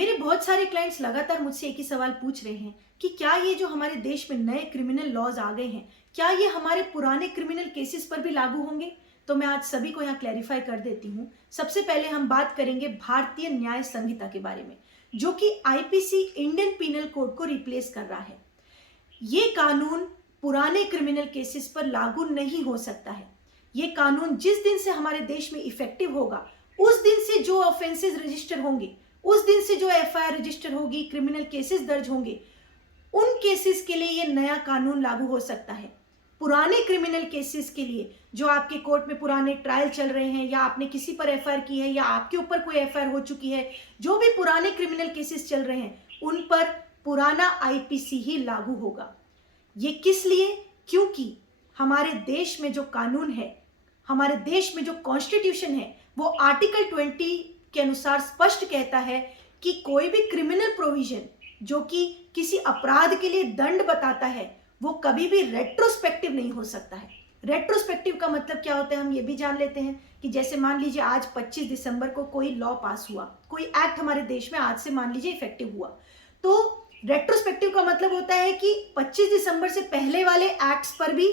मेरे बहुत सारे क्लाइंट्स लगातार मुझसे एक ही सवाल पूछ रहे हैं कि क्या ये जो हमारे देश में नए क्रिमिनल लॉज आ गए हैं, क्या ये हमारे पुराने क्रिमिनल केसेस पर भी लागू होंगे। तो मैं आज सभी को यहाँ क्लैरिफाई कर देती हूँ। सबसे पहले हम बात करेंगे भारतीय न्याय संहिता के बारे में, जो कि आईपीसी इंडियन पिनल कोड को रिप्लेस कर रहा है। ये कानून पुराने क्रिमिनल केसेस पर लागू नहीं हो सकता है। ये कानून जिस दिन से हमारे देश में इफेक्टिव होगा, उस दिन से जो ऑफेंसेस रजिस्टर होंगे, उस दिन से जो एफआईआर रजिस्टर होगी, क्रिमिनल केसेस दर्ज होंगे, उन केसेस के लिए ये नया कानून लागू हो सकता है। पुराने क्रिमिनल केसेस के लिए जो आपके कोर्ट में पुराने ट्रायल चल रहे हैं, या आपने किसी पर एफआईआर की है, या आपके ऊपर कोई एफआईआर हो चुकी है, जो भी पुराने क्रिमिनल केसेस चल रहे हैं, उन पर पुराना आईपीसी ही लागू होगा। ये किस लिए? क्योंकि हमारे देश में जो कानून है, हमारे देश में जो कॉन्स्टिट्यूशन है, वो आर्टिकल 20 के अनुसार स्पष्ट कहता है कि कोई भी क्रिमिनल प्रोविजन जो कि किसी अपराध के लिए दंड बताता है, वो कभी भी रेट्रोस्पेक्टिव नहीं हो सकता है। रेट्रोस्पेक्टिव का मतलब क्या होता है, हम ये भी जान लेते हैं कि जैसे मान लीजिए आज 25 दिसंबर को कोई लॉ पास हुआ, कोई एक्ट हमारे देश में आज से मान लीजिए इफेक्टिव हुआ, तो रेट्रोस्पेक्टिव का मतलब होता है कि 25 दिसंबर से पहले वाले एक्ट्स पर भी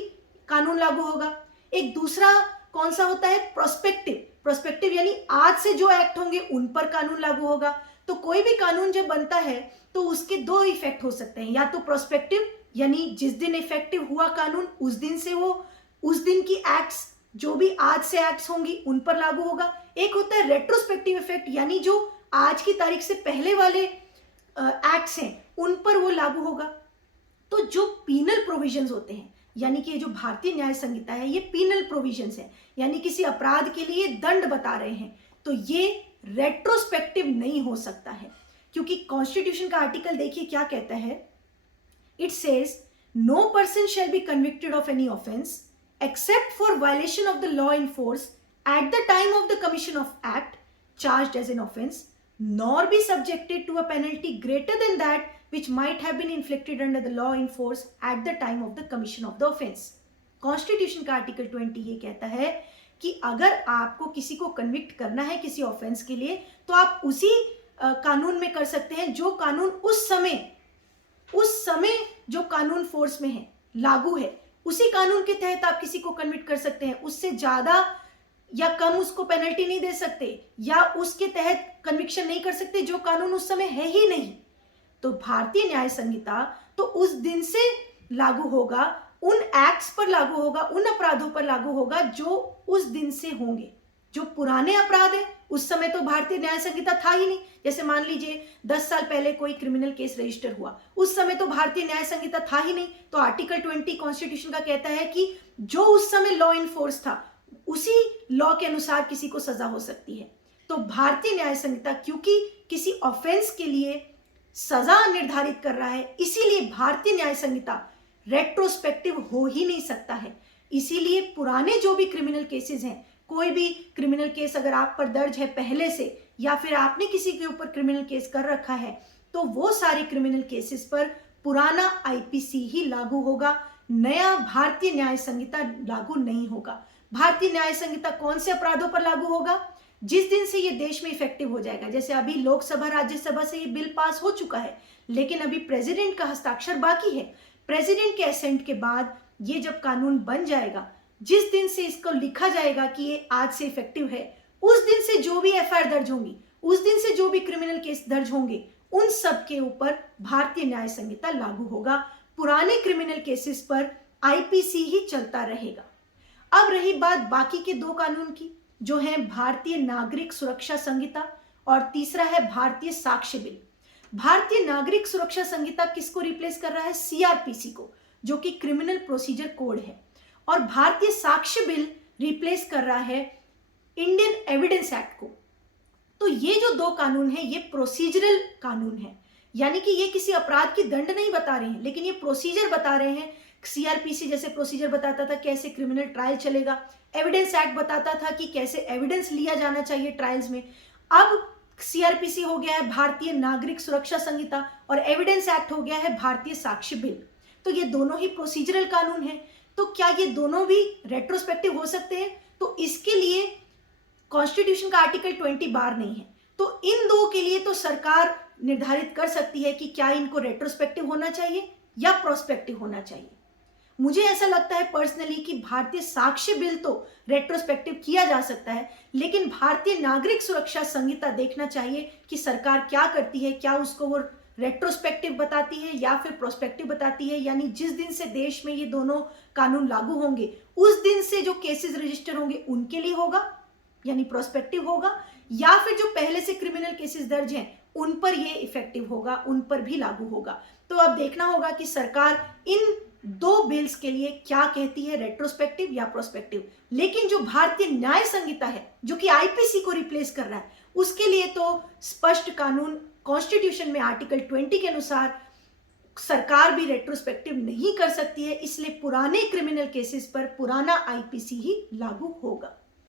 कानून लागू होगा। एक दूसरा कौन सा होता है? प्रोस्पेक्टिव। प्रोस्पेक्टिव यानी आज से जो एक्ट होंगे उन पर कानून लागू होगा। तो कोई भी कानून जब बनता है तो उसके दो इफेक्ट हो सकते हैं, या तो प्रोस्पेक्टिव यानी जिस दिन इफेक्टिव हुआ कानून उस दिन से वो उस दिन की एक्ट्स जो भी आज से एक्ट्स होंगी उन पर लागू होगा। एक होता है रेट्रोस्पेक्टिव इफेक्ट, यानी जो आज की तारीख से पहले वाले एक्ट्स हैं उन पर वो लागू होगा। तो जो पीनल प्रोविजंस होते हैं, यानी कि जो भारतीय न्याय संहिता है, ये पीनल प्रोविजंस है, यानी किसी अपराध के लिए दंड बता रहे हैं, तो ये रेट्रोस्पेक्टिव नहीं हो सकता है। क्योंकि कॉन्स्टिट्यूशन का आर्टिकल देखिए क्या कहता है। It says no person shall be convicted of any offence except for violation of the law in force at the time of the commission of act charged as an offence, nor be subjected to a penalty greater than that which might have been inflicted under the law in force at the time of the commission of the offense। Constitution का article 20 ये कहता है कि अगर आपको किसी को convict करना है किसी ऑफेंस के लिए, तो आप उसी कानून में कर सकते हैं जो कानून उस समय जो कानून फोर्स में है, लागू है, उसी कानून के तहत आप किसी को कन्विक्ट कर सकते हैं। उससे ज्यादा या कम उसको पेनल्टी नहीं दे सकते, या उसके तहत कन्विक्शन नहीं कर सकते जो कानून उस समय है ही नहीं। तो भारतीय न्याय संहिता तो उस दिन से लागू होगा, उन एक्ट्स पर लागू होगा, उन अपराधों पर लागू होगा जो उस दिन से होंगे। जो पुराने अपराध है उस समय तो भारतीय न्याय संहिता था ही नहीं। जैसे मान लीजिए 10 साल पहले कोई क्रिमिनल केस रजिस्टर हुआ, उस समय तो भारतीय न्याय संहिता था ही नहीं। तो आर्टिकल 20 कॉन्स्टिट्यूशन का कहता है कि जो उस समय लॉ इन फोर्स था, उसी लॉ के अनुसार किसी को सजा हो सकती है। तो भारतीय न्याय संहिता क्योंकि किसी ऑफेंस के लिए सजा निर्धारित कर रहा है, इसीलिए भारतीय न्याय संहिता रेट्रोस्पेक्टिव हो ही नहीं सकता है। इसीलिए पुराने जो भी क्रिमिनल केसेस हैं, कोई भी क्रिमिनल केस अगर आप पर दर्ज है पहले से, या फिर आपने किसी के ऊपर क्रिमिनल केस कर रखा है, तो वो सारे क्रिमिनल केसेस पर पुराना आईपीसी ही लागू होगा, नया भारतीय न्याय संहिता लागू नहीं होगा। भारतीय न्याय संहिता कौन से अपराधों पर लागू होगा? जिस दिन से ये देश में इफेक्टिव हो जाएगा। जैसे अभी लोकसभा राज्यसभा से ये बिल पास हो चुका है, लेकिन अभी प्रेसिडेंट का हस्ताक्षर बाकी है। प्रेसिडेंट के असेंट के बाद ये जब कानून बन जाएगा, जिस दिन से इसको लिखा जाएगा कि ये आज से इफेक्टिव है, उस दिन से जो भी एफआईआर दर्ज होंगी, उस दिन से जो भी क्रिमिनल केस दर्ज होंगे, उन सब के ऊपर भारतीय न्याय संहिता लागू होगा। पुराने क्रिमिनल केसेस पर आईपीसी ही चलता रहेगा। अब रही बात बाकी के दो कानून की, जो है भारतीय नागरिक सुरक्षा संहिता और तीसरा है भारतीय साक्ष्य बिल। भारतीय नागरिक सुरक्षा संहिता किसको रिप्लेस कर रहा है? सीआरपीसी को, जो कि क्रिमिनल प्रोसीजर कोड है। और भारतीय साक्ष्य बिल रिप्लेस कर रहा है इंडियन एविडेंस एक्ट को। तो ये जो दो कानून है, ये प्रोसीजरल कानून है, यानी कि ये किसी अपराध की दंड नहीं बता रहे हैं, लेकिन ये प्रोसीजर बता रहे हैं। सीआरपीसी जैसे प्रोसीजर बताता था कैसे क्रिमिनल ट्रायल चलेगा, एविडेंस एक्ट बताता था कि कैसे एविडेंस लिया जाना चाहिए ट्रायल्स में। अब सीआरपीसी हो गया है भारतीय नागरिक सुरक्षा संहिता, और एविडेंस एक्ट हो गया है भारतीय साक्ष्य बिल। तो ये दोनों ही प्रोसीजरल कानून है। तो क्या ये दोनों भी रेट्रोस्पेक्टिव हो सकते हैं? तो इसके लिए कॉन्स्टिट्यूशन का आर्टिकल 20 बार नहीं है। तो इन दो के लिए तो सरकार निर्धारित कर सकती है कि क्या इनको रेट्रोस्पेक्टिव होना चाहिए या प्रोस्पेक्टिव होना चाहिए। मुझे ऐसा लगता है पर्सनली कि भारतीय साक्ष्य बिल तो रेट्रोस्पेक्टिव किया जा सकता है, लेकिन भारतीय नागरिक सुरक्षा संहिता देखना चाहिए कि सरकार क्या करती है, क्या उसको वो रेट्रोस्पेक्टिव बताती है या फिर प्रोस्पेक्टिव बताती है। यानी जिस दिन से देश में ये दोनों कानून लागू होंगे उस दिन से जो केसेस रजिस्टर होंगे उनके लिए होगा, यानी प्रोस्पेक्टिव होगा, या फिर जो पहले से क्रिमिनल केसेस दर्ज हैं उन पर ये इफेक्टिव होगा, उन पर भी लागू होगा। तो अब देखना होगा कि सरकार इन दो बिल्स के लिए क्या कहती है, रेट्रोस्पेक्टिव या प्रोस्पेक्टिव। लेकिन जो भारतीय न्याय संहिता है जो कि आईपीसी को रिप्लेस कर रहा है, उसके लिए तो स्पष्ट कानून कॉन्स्टिट्यूशन में आर्टिकल 20 के अनुसार सरकार भी रेट्रोस्पेक्टिव नहीं कर सकती है, इसलिए पुराने क्रिमिनल केसेस पर पुराना आईपीसी ही लागू होगा।